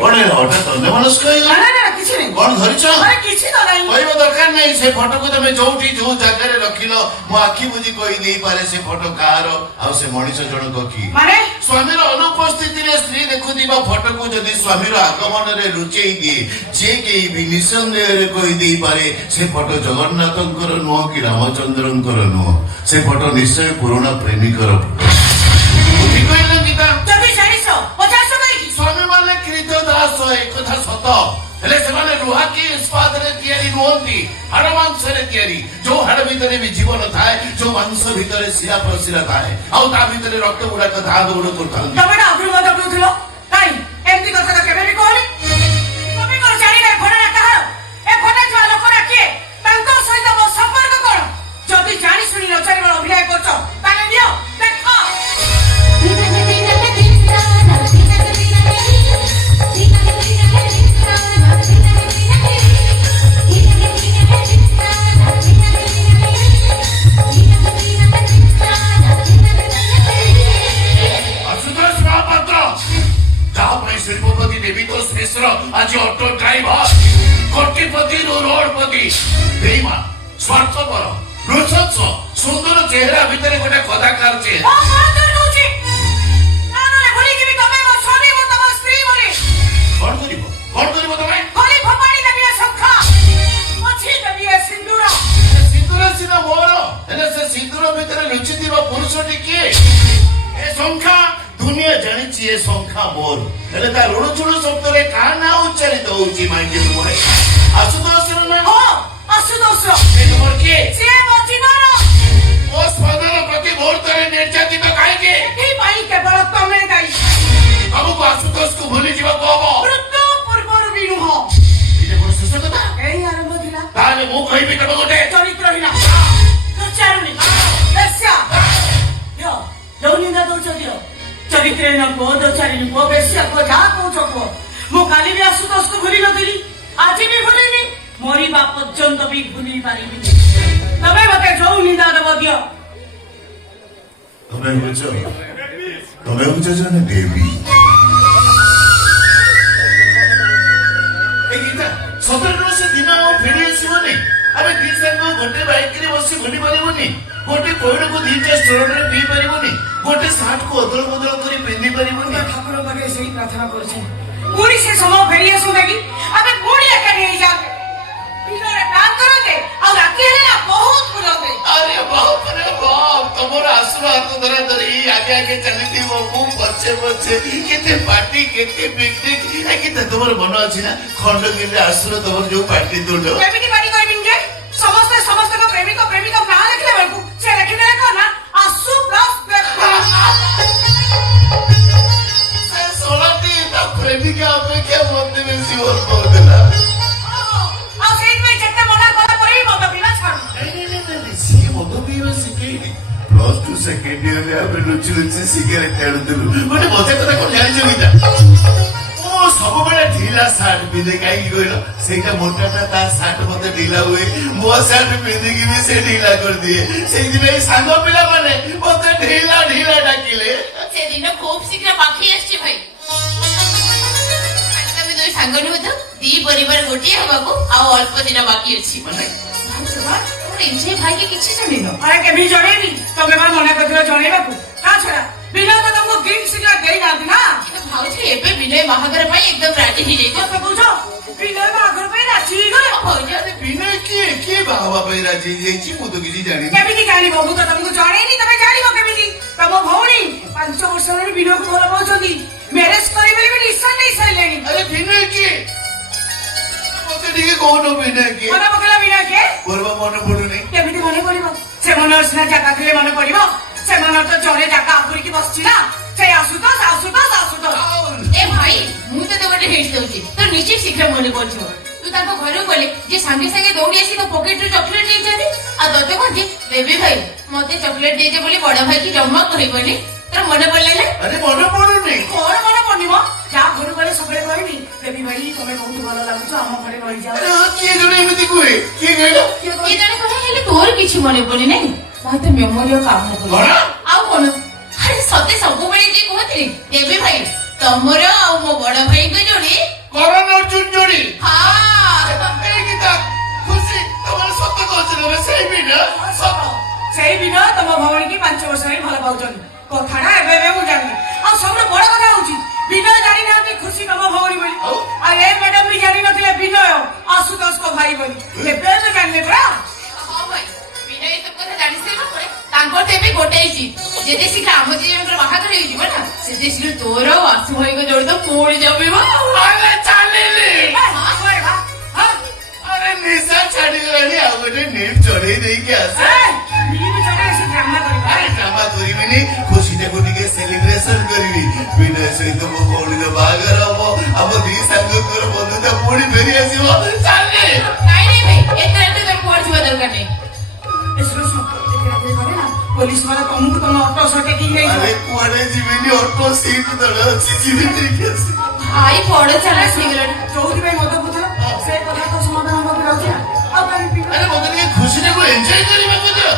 কোনে হঠাৎ তন্দে মনস্ক হইলা না না কিছু নেই কোন ধরিছ আরে কিছু তো নাই কইব দরকার নাই সে ফটোକୁ তুমি যোଉଠି ଯୋଉ ଜାଗାରେ ରଖିଲ ମୁଁ ଆଖି ବୁଜି କହି ଦେଇ ପାରେ ସେ ଫଟୋ କାହାର ଆଉ ସେ ମଣିଷ ଜଣକ କି ମାନେ ସ୍ୱାମୀର ଅନୁପସ୍ଥିତିରେ ସ୍ତ୍ରୀ ଦେଖୁଥିବା ଫଟୋକୁ ଯଦି ସ୍ୱାମୀର ଆଗମନରେ ଲୁଚେଇ ଦିଏ ଯେ କେହି ବି ନିଃସନ୍ଦେହରେ କହି ଦେଇପାରେ ସେ ଫଟୋ ଜଗନ୍ନାଥଙ୍କର ନୁହଁ କି ରାମଚନ୍ଦ୍ରଙ୍କର ନୁହଁ ସେ ଫଟୋ ନିଶ୍ଚୟ ପୁରୁଣା ପ୍ରେମିକର ବୁଝି କହିଲ ଗୀତା ଯଦି ଜାଣିଛ ପଚାଶ କାହିଁକି ସ୍ୱାମୀ ମାନେ କ୍ରୀତ ଦାସ ଏକଥା ସତ ହେଲେ ସେମାନେ ଲୁହା କି ଇସ୍ପାତରେ ତିଆରି ନୁହନ୍ତି ହାଡ଼ ମାଂସରେ ତିଆରି ଯୋଉ ହାଡ଼ ଭିତରେ ବି ଜୀବନ ଥାଏ ଯୋଉ ମାଂସ ଭିତରେ ଶିରା ପ୍ରଶିରା ଥାଏ ଆଉ ତା ଭିତରେ ରକ୍ତ ଗୁଡାକ ଧାଁ ଦୌଡ଼ କରୁଥାନ୍ତି ତମେ ନା ଅଭିମତ କରୁଥିଲ କାଇଁ ଏମିତି କଥା ତ କେବେ ବି କହନି ତମେ କଣ ଜାଣିନା ଘଟଣା କାହାର ଏ ଘଟାଇଥିବା ଲୋକଟା କିଏ ତାଙ୍କ ସହିତ ମୋ ସମ୍ପର୍କ କଣ ଯଦି ଜାଣି ଶୁଣି ନଚାରିବାର ଅଭିନୟ କରୁଛ ତାହେଲେ ନିଅ ଦେଖ শিল্পপতি দেবীতোষ মিশ্র আজ অটো ড্রাইভার কোটিপতি রোডপতি বেইমান স্বার্থপর নৃশংস সুন্দর চেহারা ভিতরে গোটে কদাকার চেহারা কଣ କରିବ ତମେ ସିନ୍ଦୁର ସିନା ମୋର ହେଲେ ସେ ସିନ୍ଦୁର ଭିତରେ ଲୁଚିଥିବା ପୁରୁଷଟି କିଏ ଏ ଶଙ୍ଖା ଦୁନିଆ ଜାଣିଛି ଏ ଶଙ୍ଖା ମୋର ହେଲେ ତା ଋଣଚୁଣ ଶବ୍ଦରେ କାହା ନାଁ ଉଚ୍ଚାରିତ ହଉଛି ମାଇଣ୍ଡ ମୁହଁରେ ଆଶୁଦୋଷର ନା ଆଶୁଦୋଷ ତୁମର କିଏ ମୋ ସ୍ପନ୍ଦନ ପ୍ରତି ମୁହୂର୍ତ୍ତରେ ନିର୍ଯାତିତ କାହିଁକି ଏଥିପାଇଁ କେବଳ ତମେ ଦାୟୀ ତମକୁ ଆଶୁଦୋଷକୁ ଭୁଲି ଯିବାକୁ ହବ ମୃତ୍ୟୁ ପୂର୍ବରୁ ବି ନୁହଁ ଏଇଟା କଣ ଶେଷ କଥା ଏଇ ଆରମ୍ଭ ଥିଲା ତାହେଲେ ମୁଁ କହିବି ତମ ଗୋଟେ ଚରିତ୍ରହୀନ ଚାରୁଣୀ ଯୋଉ ନିନ୍ଦା ଦଉଛ ଦିଅ ଚରିତ୍ରହୀନ ପୁଅ ଦୋଚାରିଣୀ ପୁଅ ବେଶ୍ୟା ପୁଅ ଯାହା କହୁଛ କୁହ ମୁଁ କାଲି ବି ଆଶୁତୋଷକୁ ଭୁଲି ନଥିଲି ଆଜି ବି ଭୁଲିନି ମରିବା ପର୍ଯ୍ୟନ୍ତ ବି ଭୁଲି ପାରିବିନି ତମେ ମତେ ଯୋଉ ନିନ୍ଦା ଦେବ ଦିଅ ତମେ ବୁଝ ଜଣେ ଦେବୀ ସତରେ ସେ ଦିନ ଆଉ ଫେରି ଆସିବନି ଆମେ ଦି ସାଙ୍ଗ ଗୋଟେ ବାଇକରେ ବସି ବୁଲି ପାରିବୁନି ଗୋଟେ ପଇଡକୁ ଦିଟା ଷ୍ଟୋରରେ ପିଇ ପାରିବୁନି ଗୋଟେ ସାର୍ଟକୁ ଅଦଳ ବଦଳ କରି ପିନ୍ଧି ପାରିବୁନି ଠାକୁର ପାଖରେ ସେଇ ପ୍ରାର୍ଥନା କରୁଛି ପୁଣି ସେ ସମୟ ଫେରି ଆସନ୍ତା କି ଆମେ ପୁଣି ଏକାଠି ହେଇଯାଆନ୍ତେ ଦିନରେ ପ୍ଲାନ୍ କରନ୍ତେ ଆଉ ରାତି ହେଲେ ନା ବହୁତ ବୁଲନ୍ତେ ଆରେ ବାପରେ ବାପ ତମର ଆଶୁ ହାତ ଧରା ଧରି ଆଗେ ଆଗେ ଚାଲିଥିବ ମୁଁ ପଛେ ପଛେ କେତେ ପାର୍ଟି କେତେ ପିକନିକ କେତେ ତମର ମନ ଅଛି ନା ଖଣ୍ଡଗିରିରେ ଆସୁର ତମର ଯୋଉ ପାର୍ଟି ତୁଣ୍ଡ କେମିତି ପାର୍ଟି କରିବିନି ଯେ ସମସ୍ତେ ସମସ୍ତଙ୍କ ପ୍ରେମିକ ନାଁ ଲେଖିଲା ବେଳକୁ ସେ ଲେଖିଦେଲେ କଣ ନା ଆଶୁ ପ୍ଲସ୍ ସେ ଷୋଳଟି ତା ପ୍ରେମିକା ଅପେକ୍ଷା ମତେ ବେଶୀ ଭଲ ପାଉଥିଲା ଆଉ ସେଇଥିପାଇଁ ଯେତେ ମନା କଲା ପରେ ବି ମଦ ପିଇବା ଛାଡୁ ସିଏ ମଦ ପିଇବା ଶିଖେଇନି ପ୍ଲସ୍ ଟୁ ସେକେଣ୍ଡ ଇୟରରେ ଆମେ ଲୁଚି ଲୁଚି ସିଗାରେଟ ଆଣୁଥିଲୁ ଗୋଟେ ମଜା କଥା କଣ ଜାଣିଛ ଗୀତା ମୁଁ ସବୁବେଳେ ଢିଲା ସାର୍ଟ ପିନ୍ଧେ କାହିଁକି କହିଲ ସେଇଟା ମୋଟାଟା ତା ସାର୍ଟ ମତେ ଢିଲା ହୁଏ ମୋ ସାର୍ଟ ପିନ୍ଧିକି ବି ସେ ଢିଲା କରିଦିଏ ସେଇଥିପାଇଁ ସାଙ୍ଗ ପିଲାମାନେ ମତେ ଢିଲା ଢିଲା ଡାକିଲେ ସେଦିନ ଖୁବ ଶୀଘ୍ର ପାଖେଇ ଆସିଛି ଭାଇ ତମେ ଦୁଇ ସାଙ୍ଗ ନୁହେଁ ତ ଦି ପରିବାର ଗୋଟିଏ ହେବାକୁ ଆଉ ଅଳ୍ପ ଦିନ ବାକି ଅଛି ଭାଇକି କିଛି ଜାଣିନ ଆରେ କେମିତି ଜଣେଇବି ତମେ ବା ମନା କରିଥିଲ ଜଣେଇବାକୁ ତା ଛଡା ବିନୟ ତ ତମକୁ ଗିଫ୍ଟ ସିଗ୍ନେଚର ଦେଇନାହାନ୍ତି ନା କିନ୍ତୁ ଭାବୁଛି ଏବେ ବିନୟ ବାହାଘର ପାଇଁ ଏକଦମ ରାଜି ହେଇଯାଇଛି ମତେ କହୁଛ ବିନୟ ବାହାଘର ପାଇଁ ରାଜି ହେଇଗଲେ ବିନୟ କିଏ ବାହା ହବା ପାଇଁ ରାଜି ହେଇଯାଇଛି ମୁଁ ତ କିଛି ଜାଣିନି କେମିତି ଜାଣିବ ମୁଁ ତ ତମକୁ ଜଣେଇନି ତମେ ଜାଣିବ କେମିତି ତମ ଭଉଣୀ 5 ବର୍ଷ ହେଲାଣି ବିନୟକୁ ଭଲ ପାଉଛନ୍ତି ମ୍ୟାରେଜ କରିବେ ବୋଲି ନିଶ୍ଚୟ ନେଇ ସାରିଲେଣି ଆରେ ବିନୟ କିଏ ମତେ ଟିକେ କହୁନ ବିନୟ କିଏ ମନେ ପକେଇଲା ବିନୟ କିଏ ମୋର ମନେ ପଡୁନି କେମିତି ମନେ ପଡିବ ସେମାନଙ୍କର ସିନା ଜାଗା ଥିଲେ ମନେ ପଡିବ ସେମାନଙ୍କର ତ ଜଣେ ଜାଗା ଆଗୁରିକି ବସିଛି ନା ସେ ଆଶୁତୋଷ ଏ ଭାଇ ମୁଁ ତତେ ଗୋଟେ ହିଣ୍ଟ ଦଉଛି ତ ନିଶ୍ଚିତ ଶୀଘ୍ର ମନେ ପଡିଯିବ ତୁ ତାଙ୍କ ଘରକୁ ଗଲେ ଯେ ସାଙ୍ଗେ ସାଙ୍ଗେ ଦୌଡ଼ି ଆସି ତୋ ପକେଟରୁ ଚକୋଲେଟ ଦେଇଛନ୍ତି ଆଉ ତତେ କହନ୍ତି ବେବି ଭାଇ ମତେ ଚକୋଲେଟ ଦେଇଦେ ବୋଲି ବଡ ଭାଇକି ଜମା କହିବନି ତୋର ମନେ ପଡିଲା ନା ଆରେ ମନେ ପଡୁନି କଣ ମନେ ପଡିବ ଯାହା ଘରୁ ଗଲେ ସବୁବେଳେ କହିବି ବେବି ଭାଇ ତମେ ବହୁତ ଭଲ ଲାଗୁଛ ଆମ ଘରେ ରହିଯାଅ କିଏ ଜଣେ ଏମିତି କୁହେ କିଏ କହିଲ କିଏ ଜଣେ କହେ ହେଲେ ତୋର କିଛି ମନେ ପଡି ନାହିଁ ଭାଇ ତ ମେମୋରିର କାମ କର ଆଉ କଣ ଆରେ ସତେ ସବୁବେଳେ ଯିଏ କୁହନ୍ତି ଦେବି ଭାଇ ତମର ଆଉ ମୋ ବଡ ଭାଇଙ୍କ ଯୋଡି ଆଉ ଏ ମ୍ୟାଡାମ ବି ଜାଣିନଥିଲେ ବିନୟ ଆଶୁତୋଷଙ୍କ ଭାଇ ବୋଲି ଏବେ ଏବେ ଜାଣିଲେ ପରା। ହଁ ଭାଇ ବିନୟ ଏସବୁ କଥା ଜାଣି ସାରିବା ପରେ ତାଙ୍କର ତ ଏବେ ଗୋଟାଏ ଜିଦ୍ ଯେତେ ଶୀଘ୍ର ଆମ ଦି ଜଣଙ୍କର ବାହାଘର ହେଇଯିବ ନା ସେତେ ଶୀଘ୍ର ତୋର ଆଉ ଆଶୁ ଭାଇଙ୍କ ଯୋଡ଼ି ତ ପୁଣି ଜମିବ। ଆରେ ଚାଲିଲି କୁଆଡେ ବା? ହଁ? ଆରେ ନିଶା ଛାଡିଗଲାଣି ଆଉ ଗୋଟେ ନିଟ୍ ଚଢେଇ ଦେଇକି ଆସେ ନିଟ୍ ଚଢେଇ ସେ ଡ୍ରାମା କରିବା। ଆରେ ଡ୍ରାମା କରିବିନି ଖୁସିଟାକୁ ଟିକେ ସେଲିବ୍ରେସନ କରିବି ବିନୟ ସହିତ ମୋ ଭଉଣୀର ବାହାଘର ହବ ଆମ ଦି ସାଙ୍ଗଙ୍କର ବନ୍ଧୁତା ପୁଣି ଫେରି ଆସିବ ଚାଲେ ନାଇଁ ନାଇଁ ଭାଇ ଏତେ ରାତି ତୋର କୁଆଡେ ଯିବା ଦରକାର ନାହିଁ। ପୋଲିସ ମାନେ ତମକୁ ତମ ଅଟୋ ସଟେକି ଆରେ ନେଇଯିବ। କୁଆଡେ ଯିବିନି ଅଟୋ ସିଟ୍ ତଳେ ଅଛି ଯିବି ନେଇକି ଆସିବି ଭାଇ ବଡ ଚାଲାକ ହେଇଗଲାଣି। ଯୋଉଥିପାଇଁ ମଦ ପୁତ୍ର ସେ କଥା ତ ସମାଧାନ ହବାକୁ ଯାଉଛି ଆଉ କାହିଁକି ଆରେ ମତେ ଟିକେ ଖୁସିଟାକୁ ଏନ୍ଜୟ କରିବାକୁ ଦିଅ